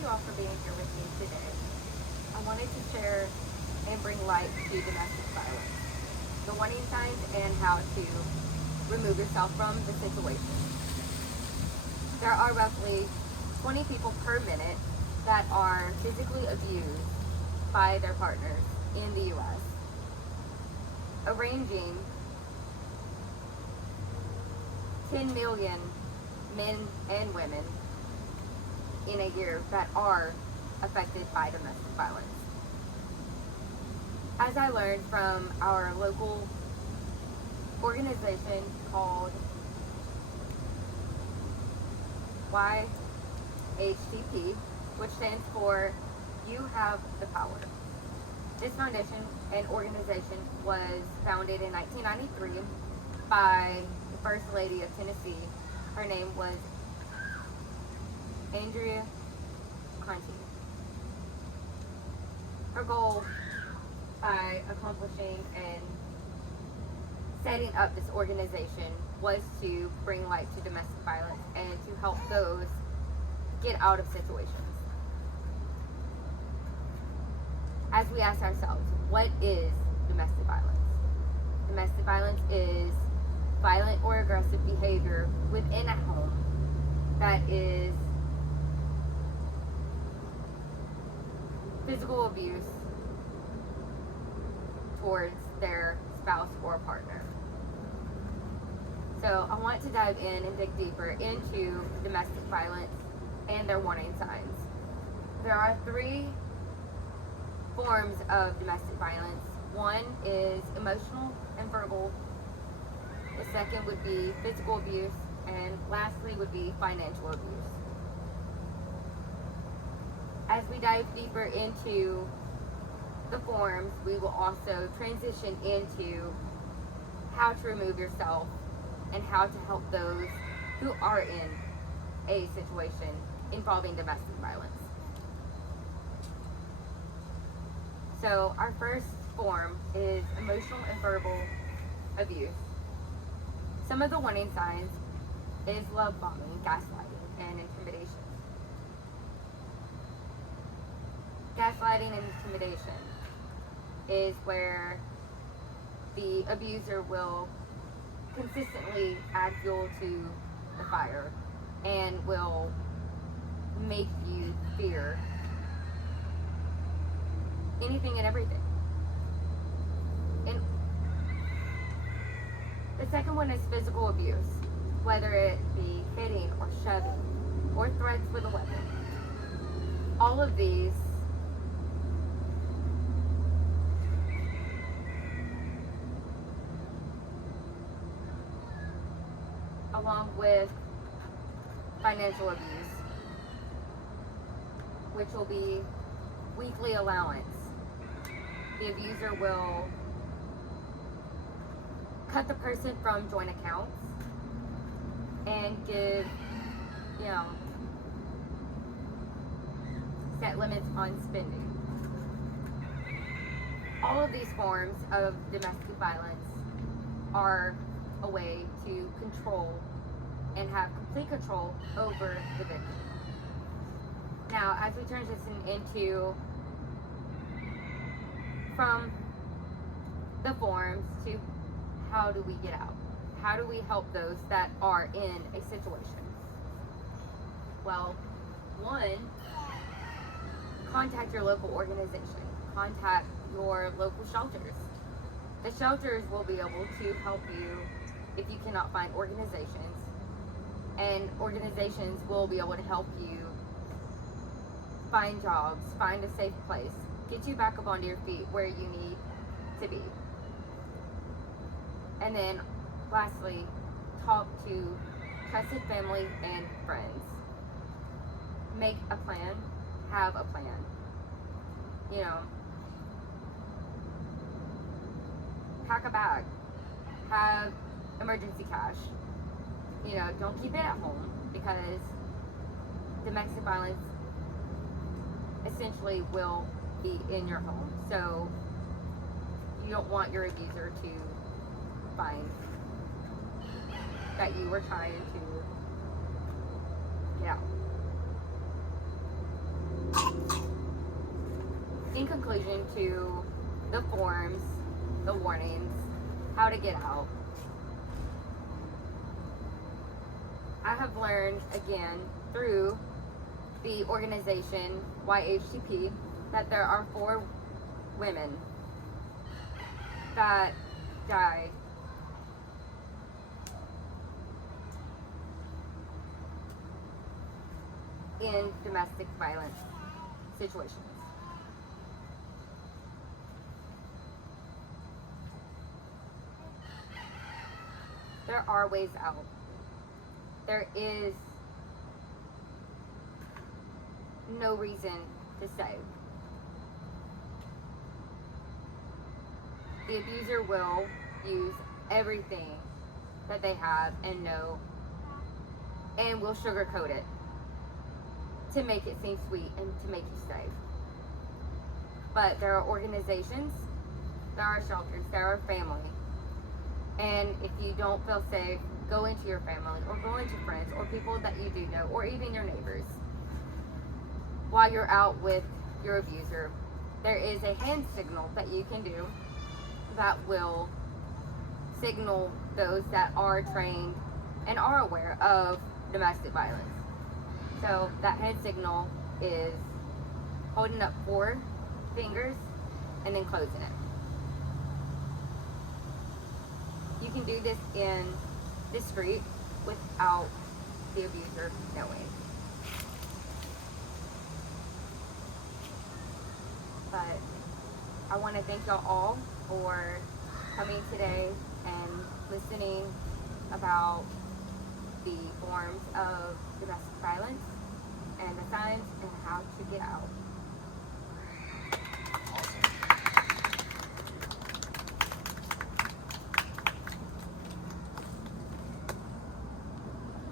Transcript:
you all for being here with me today. I wanted to share and bring light to domestic violence, the warning signs, and how to remove yourself from the situation. There are roughly 20 people per minute that are physically abused by their partners in the U.S., arranging 10 million men and women in a year that are affected by domestic violence. As I learned from our local organization called YHTP, which stands for You Have the Power. This foundation and organization was founded in 1993 by the First Lady of Tennessee. Her name was Andrea Conti. Her goal by accomplishing and setting up this organization was to bring light to domestic violence and to help those get out of situations. As we ask ourselves, what is domestic violence? Domestic violence is violent or aggressive behavior within a home that is physical abuse towards their spouse or partner. So I want to dive in and dig deeper into domestic violence and their warning signs. There are 3 forms of domestic violence. One is emotional and verbal. The second would be physical abuse, and lastly would be financial abuse. As we dive deeper into the forms, we will also transition into how to remove yourself and how to help those who are in a situation involving domestic violence. So our first form is emotional and verbal abuse. Some of the warning signs is love bombing, gaslighting, and intimidation. Gaslighting and intimidation is where the abuser will consistently add fuel to the fire and will make you fear anything and everything. And the second one is physical abuse, whether it be hitting or shoving or threats with a weapon. All of these along with financial abuse, which will be weekly allowance. The abuser will cut the person from joint accounts and give, set limits on spending. All of these forms of domestic violence are a way to control and have complete control over the victim. Now, as we transition into from the forms to how do we get out? How do we help those that are in a situation? Well, one, contact your local organization. Contact your local shelters. The shelters will be able to help you if you cannot find organizations, and organizations will be able to help you find jobs, find a safe place, get you back up onto your feet where you need to be. And then lastly, talk to trusted family and friends. Make a plan, have a plan. Pack a bag, have emergency cash. Don't keep it at home, because domestic violence essentially will be in your home. So you don't want your abuser to find that you were trying to get out. in conclusion to the forms, the warnings, how to get out, I have learned again through the organization YHTP that there are 4 women that died in domestic violence situations. There are ways out. There is no reason to stay. The abuser will use everything that they have and know and will sugarcoat it to make it seem sweet and to make you stay. But there are organizations, there are shelters, there are family. And if you don't feel safe, go into your family or go into friends or people that you do know or even your neighbors. While you're out with your abuser, there is a hand signal that you can do that will signal those that are trained and are aware of domestic violence. So that hand signal is holding up 4 fingers and then closing it. You can do this in discreet without the abuser knowing. But I want to thank y'all all for coming today and listening about the forms of domestic violence and the signs and how to get out.